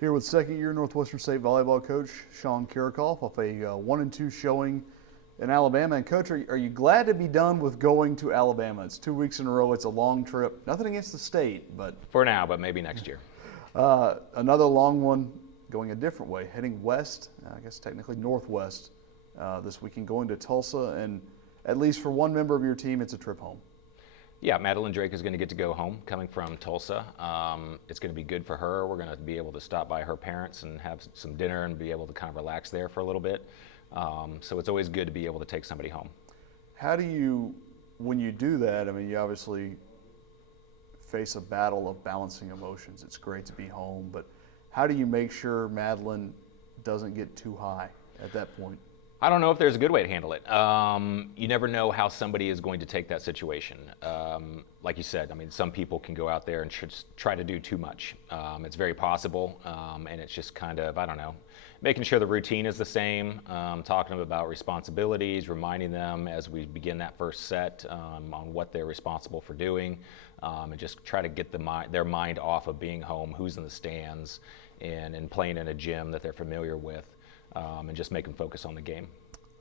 Here with second-year Northwestern State volleyball coach Sean Kiracofe off a 1-2 showing in Alabama. And coach, are you glad to be done with going to Alabama? It's 2 weeks in a row. It's a long trip. Nothing against the state, but for now, but maybe next year. Another long one going a different way, heading west. I guess technically northwest this weekend, going to Tulsa. And at least for one member of your team, it's a trip home. Yeah, Madeline Drake is going to get to go home coming from Tulsa. It's going to be good for her. We're going to be able to stop by her parents and have some dinner and be able to kind of relax there for a little bit. So it's always good to be able to take somebody home. How do you, when you do that, I mean, you obviously face a battle of balancing emotions. It's great to be home, but how do you make sure Madeline doesn't get too high at that point? I don't know if there's a good way to handle it. You never know how somebody is going to take that situation. Like you said, I mean, some people can go out there and try to do too much. It's very possible, and it's just kind of, I don't know, making sure the routine is the same, talking to them about responsibilities, reminding them as we begin that first set on what they're responsible for doing, and just try to get their mind off of being home, who's in the stands, and playing in a gym that they're familiar with. And just make them focus on the game.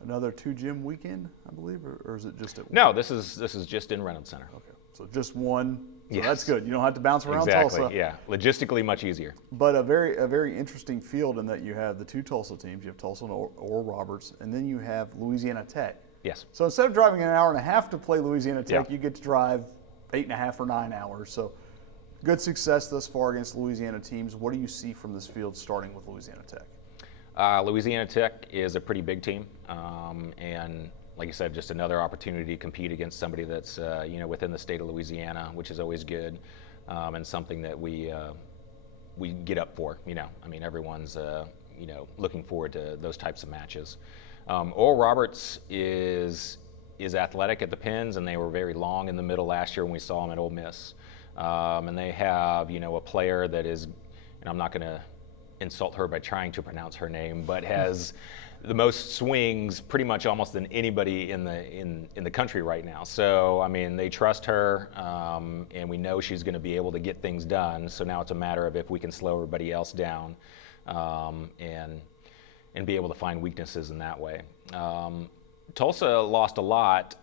Another 2-gym weekend, I believe, or is it just at one? No, this is just in Reynolds Center. Okay, so just one. So yes. That's good. You don't have to bounce around exactly, Tulsa. Yeah, logistically much easier. But a very interesting field in that you have the two Tulsa teams. You have Tulsa and Oral Roberts, and then you have Louisiana Tech. Yes. So instead of driving an hour and a half to play Louisiana Tech, Yeah. you get to drive 8.5 or 9 hours. So good success thus far against Louisiana teams. What do you see from this field starting with Louisiana Tech? Louisiana Tech is a pretty big team, and like you said, just another opportunity to compete against somebody that's within the state of Louisiana, which is always good, and something that we get up for. I mean, everyone's looking forward to those types of matches. Oral Roberts is athletic at the pins, and they were very long in the middle last year when we saw them at Ole Miss, and they have a player that is, and I'm not going to insult her by trying to pronounce her name, but has the most swings pretty much almost than anybody in the country right now. So I mean, they trust her, and we know she's going to be able to get things done. So now it's a matter of if we can slow everybody else down, and be able to find weaknesses in that way. Tulsa lost a lot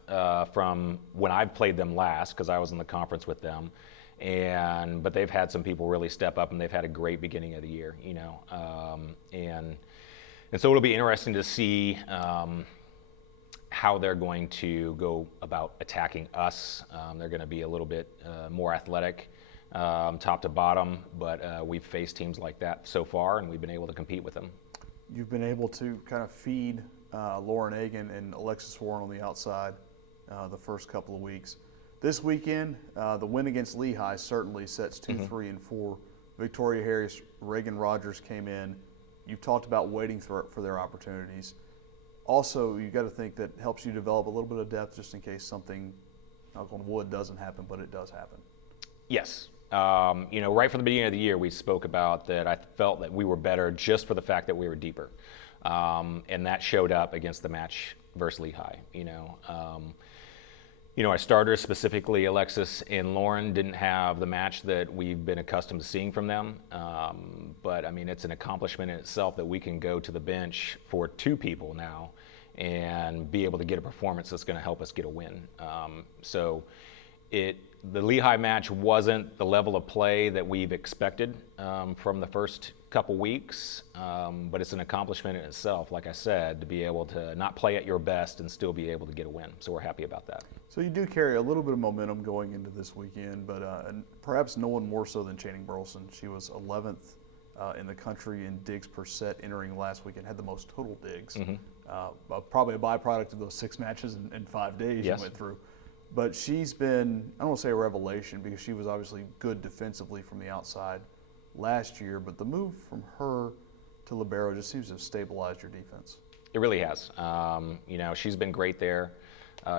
from when I played them last, because I was in the conference with them. But they've had some people really step up, and they've had a great beginning of the year, and so it'll be interesting to see how they're going to go about attacking us. They're going to be a little bit more athletic, top to bottom, but we've faced teams like that so far, and we've been able to compete with them. You've been able to kind of feed Lauren Agan and Alexis Warren on the outside the first couple of weeks. This weekend, the win against Lehigh certainly sets 2, 3, and 4. Victoria Harris, Reagan Rogers came in. You've talked about waiting for their opportunities. Also, you've got to think that helps you develop a little bit of depth just in case something, knock on wood, doesn't happen, but it does happen. Yes. Right from the beginning of the year, we spoke about that I felt that we were better just for the fact that we were deeper. And that showed up against the match versus Lehigh. Our starters, specifically Alexis and Lauren, didn't have the match that we've been accustomed to seeing from them. But, I mean, it's an accomplishment in itself that we can go to the bench for 2 people now and be able to get a performance that's going to help us get a win. The Lehigh match wasn't the level of play that we've expected from the first couple weeks, but it's an accomplishment in itself, like I said, to be able to not play at your best and still be able to get a win. So we're happy about that. So you do carry a little bit of momentum going into this weekend, but and perhaps no one more so than Channing Burleson. She was 11th in the country in digs per set entering last weekend, had the most total digs. Probably a byproduct of those 6 matches in 5 days Yes. you went through. But she's been, I don't want to say a revelation because she was obviously good defensively from the outside last year, but the move from her to libero just seems to have stabilized your defense. It really has. She's been great there.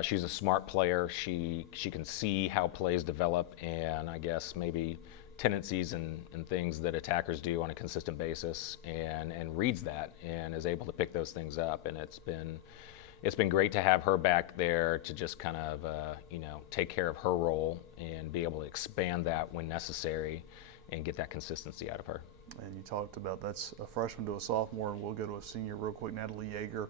She's a smart player. She can see how plays develop and I guess maybe tendencies and things that attackers do on a consistent basis and reads that and is able to pick those things up. And it's been great to have her back there to just kind of take care of her role and be able to expand that when necessary and get that consistency out of her. And you talked about that's a freshman to a sophomore, and we'll go to a senior real quick. Natalie Yeager,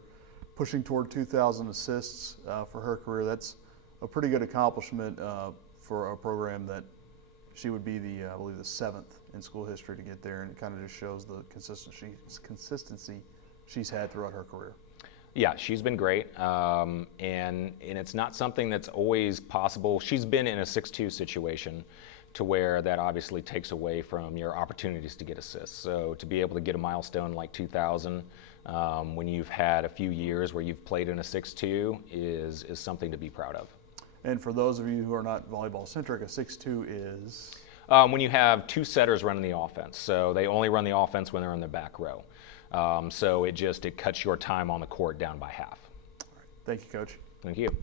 pushing toward 2,000 assists for her career. That's a pretty good accomplishment for a program that she would be I believe, the 7th in school history to get there, and it kind of just shows the consistency she's had throughout her career. Yeah, she's been great, and it's not something that's always possible. She's been in a 6-2 situation to where that obviously takes away from your opportunities to get assists. So to be able to get a milestone like 2,000 when you've had a few years where you've played in a 6-2 is something to be proud of. And for those of you who are not volleyball centric, a 6-2 is? When you have 2 setters running the offense. So they only run the offense when they're in the back row. So it cuts your time on the court down by half. All right. Thank you, Coach. Thank you.